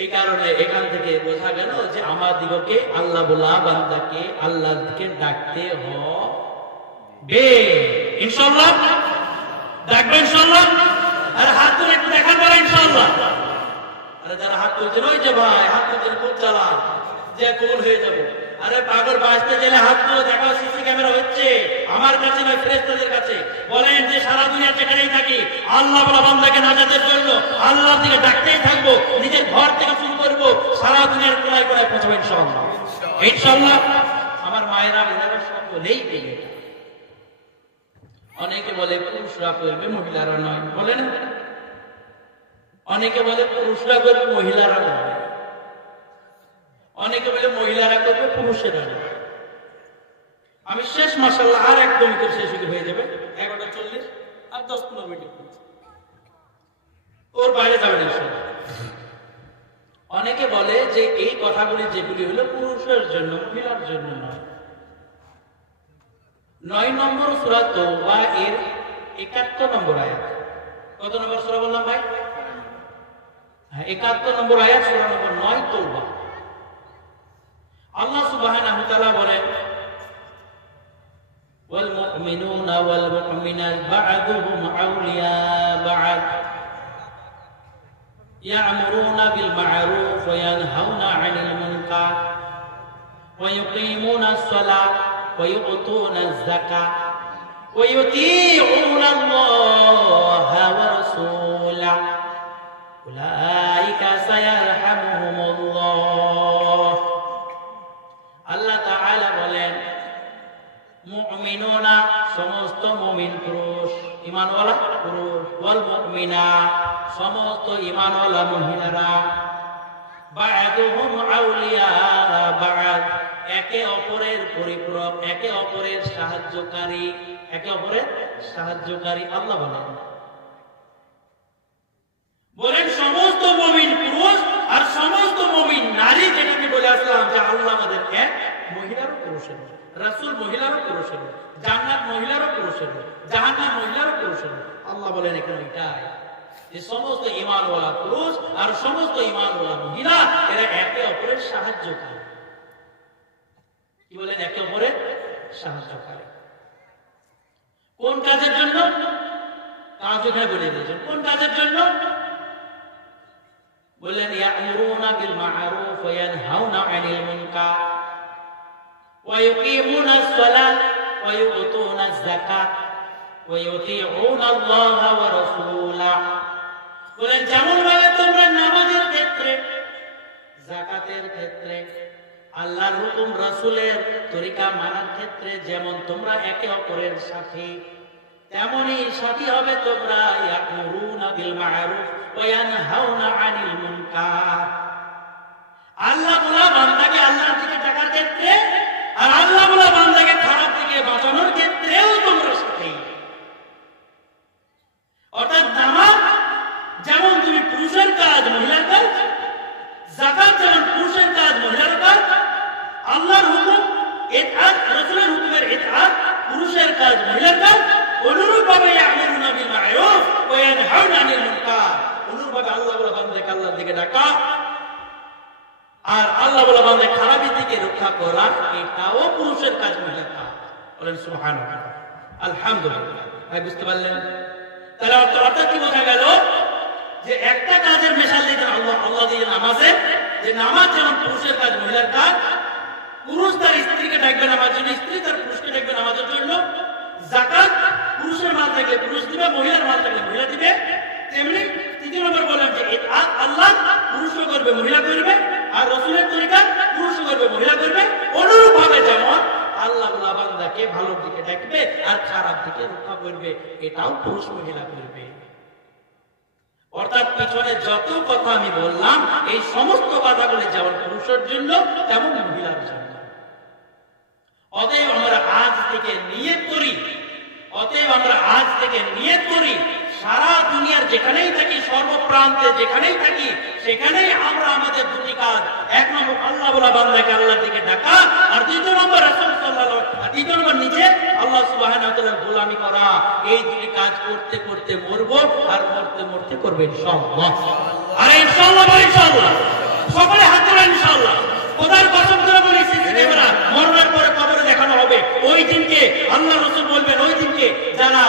এই কারণে এখান থেকে বোঝা গেল যে আমাদিগকে আল্লাহ বলা বান্দাকে আল্লাহকে ডাকতে হবে ইনশাআল্লাহ। ডাকবে ইনশাআল্লাহ। আর হাত তুলে একটু দেখা করে ইনশাআল্লাহ। আরে যারা হাত তুলছেন ওই যে ভাই হাত তুলছেন খুব চালাক যে কবুল হয়ে যাবে। আরে পাগল বাঁচতে গেলে হাত তুলে দেখো সিসি ক্যামেরা হচ্ছে আমার কাছে নয় ফেরেশতাদের কাছে। বলেন যে সারা দুনিয়া যেখানেই থাকি আল্লাহ বলা বান্দাকে নাজাতের জন্য আল্লাহর দিকে ডাকতেই থাকবো। নিজের ঘর থেকে শুরু করবো সারা দুনিয়ার কোনায় কোনায় পৌঁছাবো ইনশাআল্লাহ। ইনশাআল্লাহ। আমার মায়েরা বোনেরা সকলেই পেয়ে। অনেকে বলে পুরুষরা করবে মহিলারা নয়, বলে না? অনেকে বলে পুরুষরা করবে মহিলারা নয়, অনেকে বলে মহিলারা করবে পুরুষেরা নয়। আমি শেষ মাশাআল্লাহ আর একদম শেষ হয়ে যাবে 11:40 আর 10-15 মিনিট ওর বাইরে যাবে ইনশাআল্লাহ। অনেকে বলে যে এই কথাগুলি যেগুলি হলো পুরুষের জন্য মহিলার জন্য নয়। 9 নম্বর সূরা তাওবা এর 71 নম্বর আয়াত। কত নম্বর সূরা বললাম ভাই? হ্যাঁ 71 নম্বর আয়াত সূরা নম্বর 9 তাওবা। আল্লাহ সুবহানাহু ওয়া তাআলা বলেন ওয়াল মুমিনুনা ওয়াল মুমিনাত বা'দুহুম আউলিয়া বা'দ ইয়া'মুরুনা বিল মা'রুফ ওয়া ইয়ানহাউনা 'আনিল মুনকার ওয়া ইউকিমুনাস সালাত ওয়া ইউতুনাজ যাকাত ওয়া ইউতিউনা আল্লাহা ওয়া রাসূলাহু উলাইকা সায়ারহামুহুমুল্লাহ। আল্লাহ তাআলা বলেন মুমিনুনা সমস্ত মুমিন পুরুষ ঈমানওয়ালা পুরুষ, ওয়াল মুমিনা সমস্ত ঈমানওয়ালা মহিলারা, বা'দুহুম আউলিয়া বা'দ একে অপরের পরিপূরক, একে অপরের সাহায্যকারী, একে অপরের সাহায্যকারী। আল্লাহ বলেন সমস্ত মুমিন পুরুষ আর সমস্ত মুমিন নারী, যেটাকে বলে আসলাম যে আল্লাহ আমাদের এক, মহিলারও পুরুষের, রাসূল মহিলারও পুরুষের, জান্নাত মহিলারও পুরুষের, জাহান্নাম মহিলারও পুরুষের। আল্লাহ বলেন এখানে এটাই যে সমস্ত ঈমানওয়ালা পুরুষ আর সমস্ত ঈমানওয়ালা মহিলা এরা একে অপরের সাহায্যকারী। কি বলেন? একে অপরের সাহায্যকারী। কোন কাজের জন্য? কাজ এখানে বলে দিয়েছেন কোন কাজের জন্য। বললেন ইয়া'মুরুনা বিল মা'রুফ ওয়া ইয়ানহাউনা 'আনিল মুনকার ওয়া ইউকিমুনাস সালাত ওয়া ইউতুনাজ যাকাত ওয়া ইউতিউনা আল্লাহা ওয়া রাসূলাহু। বলেন যেমন ভাবে তোমরা নামাজের ক্ষেত্রে, যাকাতের ক্ষেত্রে, আল্লাহর হুকুম রাসূলের তরিকা মানার ক্ষেত্রে যেমন তোমরা একে অপরের সাথী, তেমনি সাথী হবে তোমরা ইয়া'মুরুনা বিল মা'রুফ ওয়া ইয়ানহাউনা 'আনিল মুনকার। আল্লাহ বলা বান্দাকে আল্লাহর দিকে ডাকার ক্ষেত্রে আর আল্লাহ বলা বান্দাকে খারাপ থেকে বাঁচানোর ক্ষেত্রেও তোমরা সাথী। অর্থাৎ নামাজ যেমন তুমি পুরুষের কাজ মহিলার কাজ, যাকাত যেমন পুরুষের কাজ মহিলার কাজ, আল্লাহর হুকুম ইতআত রাসূলের হুকুমের ইতআত পুরুষের কাজ মহিলার কাজ, অনুরূপভাবে ইয়া'মুরুনা বিল মা'রুফ ওয়া ইয়ানহাউনা 'আনিল মুনকার। অনুরূপভাবে আল্লাহ বলা বান্দাকে আল্লাহর দিকে ডাকা আর আল্লাহ বলা বান্দাকে খারাপি থেকে রক্ষা করা, এটাও পুরুষের কাজ মহিলার কাজ। বলেন সুবহানাল্লাহ, আলহামদুলিল্লাহ। ভাই বুঝতে পারলেন? তাহলে অর্থাৎ কি বোঝা গেল যে একটা কাজের মিশাল দিয়েছেন আল্লাহ দিয়ে নামাজে, যে নামাজ যেমন পুরুষের কাজ মহিলার কাজ, পুরুষ তার স্ত্রীকে ডাকবে নামাজের জন্য, স্ত্রী তার পুরুষকে ডাকবে নামাজের জন্য, যাকাত পুরুষের মাল থাকলে পুরুষ দিবে, মহিলার মাল থাকলে মহিলা দিবে। তেমনি তৃতীয় নম্বর বললাম যে আল্লাহ পুরুষও করবে মহিলা করবে, আর রাসূলের তরিকা পুরুষও করবে মহিলা করবে। অনুরূপভাবে যেমন আল্লাহ বলা বান্দাকে ভালোর দিকে ডাকবে আর খারাপ দিকে রক্ষা করবে, এটাও পুরুষ মহিলা করবে। অর্থাৎ পিছনে যত কথা আমি বললাম এই সমস্ত কথাগুলি যেমন পুরুষের জন্য তেমন মহিলার জন্য। অতএব আমরা আজ থেকে নিয়ত করি সারা দুনিয়ার যেখানেই থাকি, সর্বপ্রান্তে যেখানেই থাকি, সেখানেই আমরা আমাদের দুটি কাজ, এক নম্বর আল্লাহ বলা বান্দাকে আল্লাহর দিকে ডাকা, আর দ্বিতীয় নম্বর রাসূল সাল্লাল্লাহু আলাইহি ওয়াসাল্লাম, তৃতীয় নম্বর নিজে আল্লাহ সুবহানাহু ওয়া তাআলার গোলামি করা। এই দুটি কাজ করতে করতে মরবো আর মরতে মরতে করবে ইনশাআল্লাহ। আর ইনশাআল্লাহ। না,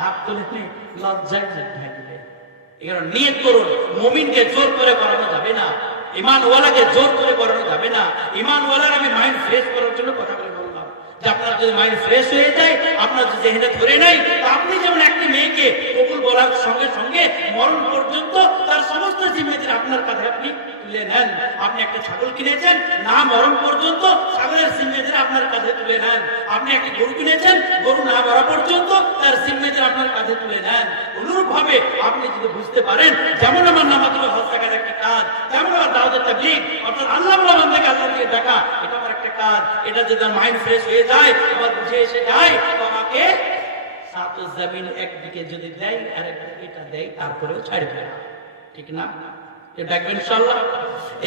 হাত তুলে লজ্জায় ঢাকবে। এখানে নিয়ত করুন, মুমিনকে জোর করে করানো যাবে না, ঈমানওয়ালাকে জোর করে করানো যাবে না। ঈমানওয়ালার আমি মাইন্ড ফ্রেশ করার জন্য কথা বলে বললাম যে আপনার যদি মাইন্ড ফ্রেশ হয়ে যায়, আপনার যদি জেহেনে ধরে নেয়, আপনি যেমন একটি মেয়েকে কবুল বলার সঙ্গে সঙ্গে মরণ পর্যন্ত তার সমস্ত জিম্মেদারি আপনার কাঁধে আপনি তুলে নেন। আপনি একটা ছাগল কিনেছেন, না মরণ পর্যন্ত ছাগলের জিম্মেদারি আপনার কাঁধে তুলে নেন। আপনি একটি গরু কিনেছেন, গরু না মরা পর্যন্ত তার জিম্মেদারি আপনার কাঁধে তুলে নেন। অনুরূপ ভাবে আপনি যদি বুঝতে পারেন যেমন আমার নামাজ হজ জাকাত একটি কাজ, তেমন আমার দাওয়াত তাবলীগ অর্থাৎ আল্লাহ বান্দাকে আল্লাহ দিয়ে ডাকা এটা আমার একটা কাজ, এটা যদি মাইন্ড ফ্রেশ হয়ে যায়, আমার বুঝে এসে যায়, তো আমাকে সাত জমিন একদিকে যদি দেয় আর একদিকে এটা দেয়, তারপরেও ছাড়বে না, ঠিক না? ডাকবেন ইনশাআল্লাহ।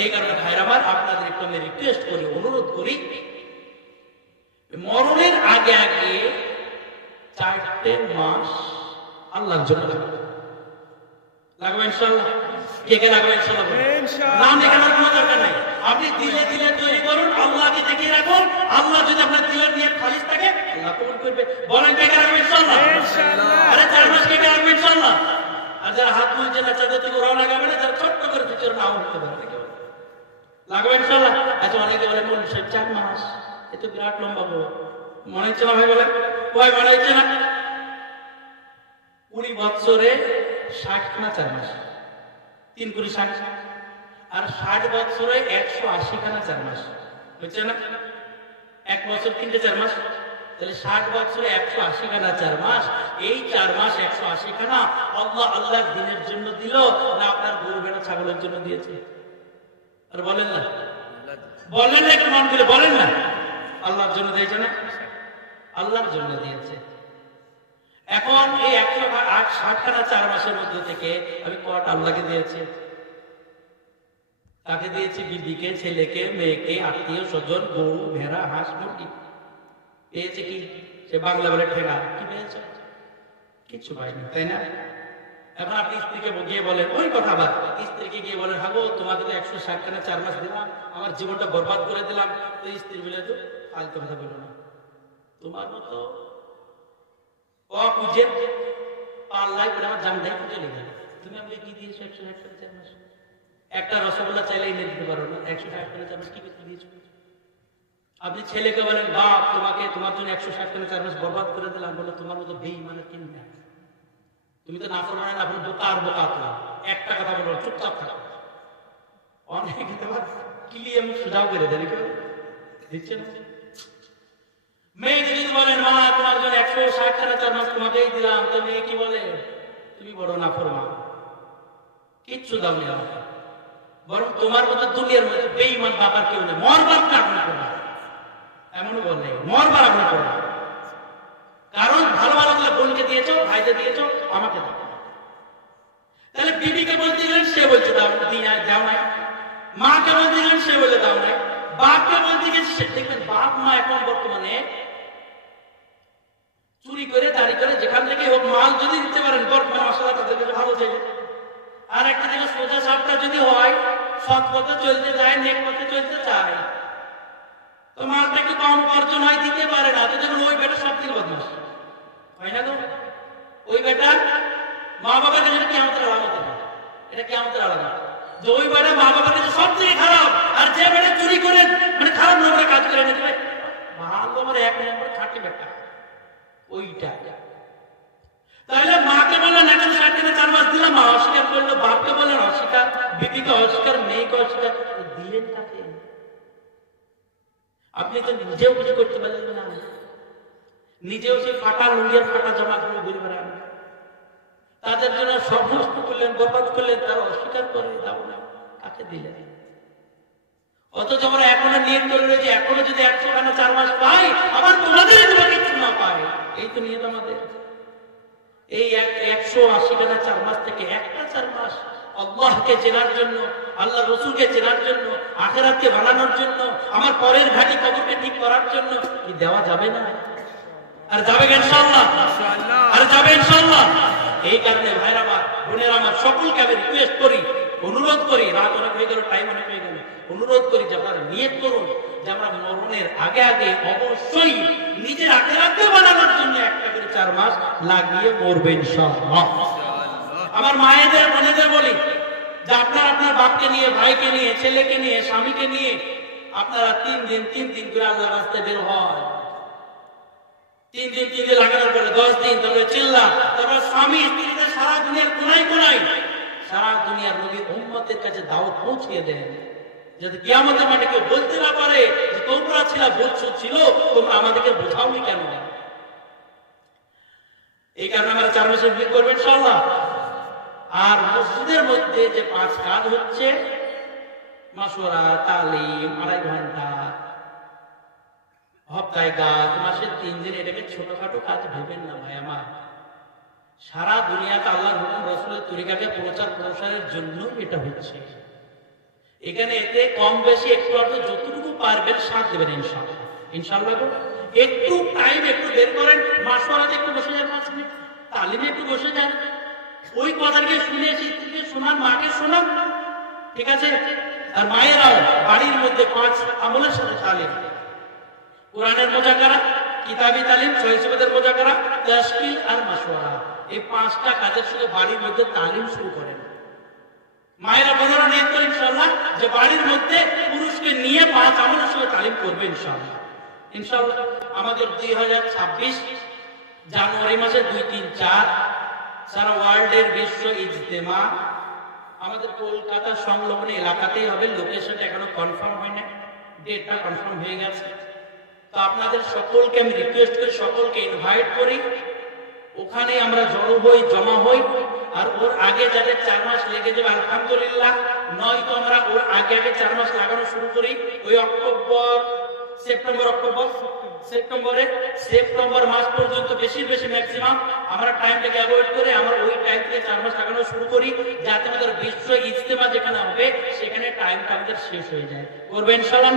এই কারণে ভাইরা আমার, আপনাদের একটু আমি রিকোয়েস্ট করি, অনুরোধ করি, মরণের আগে আগে 4টে মাস আল্লাহর জন্য লাগবে ইনশাআল্লাহ। কে কে লাগবে ইনশাআল্লাহ? নাম লেখানোর কোনো দরকার নাই, আপনি দিলে দিলে তৈরি করুন, আল্লাহকে দেখিয়ে রাখুন। আল্লাহ যদি আপনার দিলের নিয়ত খালিস থাকে, আল্লাহ কবুল করবে। বলেন কে কে লাগবে ইনশাআল্লাহ? আরে 4 মাস কে কে লাগবে ইনশাআল্লাহ? আর যারা হাত তুলছে না, চাঁদা থেকে ওরাও লাগাবে না, যারা ছোট্ট করে দিচ্ছে নাও হতে পারে, লাগবে ইনশাআল্লাহ। আচ্ছা, অনেকে বলে মনে 4 মাস, এ তো বিরাট লম্বা বড়, মনে হচ্ছে না ভাই? বলেন ভাই, মনে হচ্ছে না? 20 বছরে 60 না 4 মাস, 3 × 60, আর 60 বছরে 180 খানা 4 মাস, বুঝছে না? 1 বছর 3টে 4 মাস, তাহলে 60 বছরে 180 খানা 4 মাস। এই 4 মাস 180 খানা আল্লাহ আল্লাহর দিনের জন্য দিল না আপনার গরু ভেড়া ছাগলের জন্য দিয়েছে? আর বলেন না, বলেন না, একটু মন করে বলেন না, আল্লাহর জন্য দিয়েছে না? আল্লাহর জন্য দিয়েছে। এখন এই 160 খানা 4 মাসের মধ্যে থেকে আমি কয়টা আল্লাহকে দিয়েছি? তাকে দিয়েছি বিবিকে, ছেলেকে, মেয়েকে, আত্মীয় স্বজন, গরু ভেড়া হাঁস মুরগি। পেয়েছে কি? সে বাংলা বলে ঠেকা, কি পেয়েছে? কিছু পাইনি, তাই না? এখন আপনি স্ত্রীকে গিয়ে বলেন ওই কথা, আবার স্ত্রীকে গিয়ে বলেন, হাগো তোমাকে তো 160 খানা 4 মাস দিলাম, আমার জীবনটা বরবাদ করে দিলাম। তো স্ত্রী বলে, তো ফালতু কথা বলো না, তোমার মতো খুঁজে পাল্লাই করে আমার জানটাই খুঁজে লেগে, তুমি আমাকে কি দিয়েছো 160 খানা 4 মাস? একটা রসগোল্লা চাইলে এনে দিতে পারো না, 160 খানা 4 মাস কি করতে দিয়েছো? আপনি ছেলেকে বলেন, বাপ তোমাকে তোমার জন্য 160 খানা 4 মাস বরবাদ করে দিলাম, বলে তোমার মতো বেঈমানের কিনবে না, তুমি তো নাফরমান, আপনি বোকা আর বোকা। তো একটা কথা বলবো, চুপচাপ থাকো। অনেকে তোমার কিলিয়ে আমি সুজাও করে দেয়, কেউ দিচ্ছে না। মেয়েকে যদি বলেন, মা তোমার জন্য 160 খানা 4 মাস তোমাকেই দিলাম, তো মেয়ে কি বলে? তুমি বড় নাফরমান, কিচ্ছু দাও নি আমাকে, বরং তোমার মতো দুনিয়ার মধ্যে বেঈমান বাবার কেউ নেই, মরবার না আপনি করবা, এমনও বলে মরবার আপনি করবা। কারণ ভালো ভালো বোনকে দিয়েছো, ভাইকে দিয়েছো, আমাকে দাও। তাহলে বিবিকে বলতে গেলেন, সে বলছে দাও দাও নাই। মাকে বলতে গেলেন, সে বলে দাও নাই। বাপকে বলতে গেছে, দেখবেন বাপ মা এখন বর্তমানে চুরি করে দাঁড়ি করে যেখান থেকে হোক মাল যদি দিতে পারেন, বর্তমানে মশলা তাদের কাছে ভালো চাইবে। আর একটা থেকে সোজা সাপটা যদি হয়, সৎ পথে চলতে যায়, নেক পথে চলতে চায়, তো মালটা একটু কম উপার্জন হয়, দিতে পারে না। তো দেখুন ওই বেটা সব থেকে বদমাস হয় না? তো ওই বেটা মা বাবার কাছে কিয়ামতের আলামত, এটা কিয়ামতের আলামত যে ওই বেটা মা বাবার কাছে সব থেকে খারাপ। আর যে বেটা চুরি করে মানে খারাপ নম্বরে কাজ করে নিতে পারে, ভালো আমার 1 নম্বর খাটি বেটা ওইটা। তাহলে মাকে বললেন 160 খানা 4 মাস দিলাম, মা অস্বীকার করলো। বাপকে বললেন অস্বীকার, বিবিকে অস্বীকার, মেয়েকে অস্বীকার, দিলেন তাকে। আপনি তো নিজেও কিছু করতে পারলেন না, নিজেও সেই ফাটা লুঙ্গির ফাটা জামা গুলো ঘুরে বেড়ান, তাদের জন্য সব নষ্ট করলেন, বরবাদ করলেন, তারা অস্বীকার করে দাও না, কাকে দিলেন? অথচ আমরা এখনো নিয়ত করে রয়েছি, এখনো যদি 100 খানা 4 মাস পাই, আবার তোমাদের কিছু না পাই। এই তো নিয়ত আমাদের। এই 180 খানা 4 মাস থেকে একটা 4 মাস আল্লাহকে চেনার জন্য, আল্লাহ রসুলকে চেনার জন্য, আখিরাতকে বানানোর জন্য, আমার পরের ঘাটি কবরকে ঠিক করার জন্য কি দেওয়া যাবে না? আর যাবে ইনশাআল্লাহ, আর যাবে ইনশাআল্লাহ। এই কারণে ভাইরা আমার, বোনেরা আমার, সকলকে আমি রিকোয়েস্ট করি, অনুরোধ করি, রাত অনেক হয়ে গেল, টাইম অনেক হয়ে গেল, অনুরোধ করি যে আপনারা নিয়ত করুন যে আমরা মরণের আগে আগে অবশ্যই নিজের আখিরাতকে বানানোর জন্য একটা করে 4 মাস লাগিয়ে মরবে ইনশাআল্লাহ। আমার মায়েদের বোনেদের বলি যে আপনার আপনার বাপকে নিয়ে, ভাইকে নিয়ে, ছেলেকে নিয়ে, স্বামীকে নিয়ে আপনারা 3 দিন করে আল্লাহর রাস্তায় বের হয়। 3 দিন লাগানোর পরে 10 দিন, তারপরে চিল্লা, তারপরে স্বামী স্ত্রীদের সারা দুনিয়ার কোনায় সারা দুনিয়ার নবী উম্মতের কাছে দাওয়াত পৌঁছিয়ে দেন, যাতে কিয়ামতের মাঠে কেউ বলতে না পারে যে তোমরা ছিল তোমরা আমাদেরকে বোঝাওনি কেন। এই কারণে আমরা 4 মাসের বিয়ে করবেন ইনশাআল্লাহ। আর মসজিদের মধ্যে যে 5 কাজ হচ্ছে, মাশওয়ারা, তালিম, 2.5 ঘন্টা, হপ্তায় কাজ, মাসে 3 দিন, এটাকে ছোটখাটো কাজ ভেবেন না ভাই আমার। সারা দুনিয়াতে আল্লাহর হুকুম রাসূলের তরিকাকে প্রসারের জন্য এটা হচ্ছে। এখানে এতে কম বেশি একটু আধটু যতটুকু পারবেন সাথ দেবেন ইনশাআল্লাহ। ইনশাআল্লাহ একটু টাইম একটু বের করেন, মাশওয়ারাতে একটু বসে যান, 5 মিনিট তালিমে একটু বসে যান, ওই কথাকে শুনে স্ত্রীকে শোনান, মাকে শোনান, ঠিক আছে? আর মায়েরাও বাড়ির মধ্যে 5 আমলের সাথে তালিম, কোরআনের মুজাকারা, কিতাবি তালিম, সহিহ সুন্নাতের মুজাকারা, তাশকিল আর মাশওয়ারা, এই 5টা কাজের সাথে বাড়ির মধ্যে তালিম শুরু করেন। মায়েরা বোনেরা নিয়ত করেন ইনশাআল্লাহ যে বাড়ির মধ্যে পুরুষকে নিয়ে 5 আমলের সাথে তালিম করবে ইনশাআল্লাহ। ইনশাআল্লাহ আমাদের 2026 জানুয়ারি মাসে 2, 3, 4 সারা ওয়ার্ল্ডের বিশ্ব ইজতেমা আমাদের কলকাতা সংলগ্ন এলাকাতেই হবে। লোকেশনটা এখনো কনফার্ম হয় না, ডেটটা কনফার্ম হয়ে গেছে। তো আপনাদের সকলকে আমি রিকোয়েস্ট করি, সকলকে ইনভাইট করি, ওখানে আমরা জমা হই। আর ওর আগে যাদের 4 মাস লেগে যাবে আলহামদুলিল্লাহ, নয়তো আমরা ওর আগে 4 মাস লাগানো শুরু করি। ওই সেপ্টেম্বর মাস পর্যন্ত বেশি ম্যাক্সিমাম আমরা টাইমটাকে অ্যাভয়েড করে আমরা ওই টাইম থেকে 4 মাস লাগানো শুরু করি, যাতে আমাদের বিশ্ব ইজতেমা যেখানে হবে সেখানে টাইমটা আমাদের শেষ হয়ে যায়। করবেন ইনশাআল্লাহ।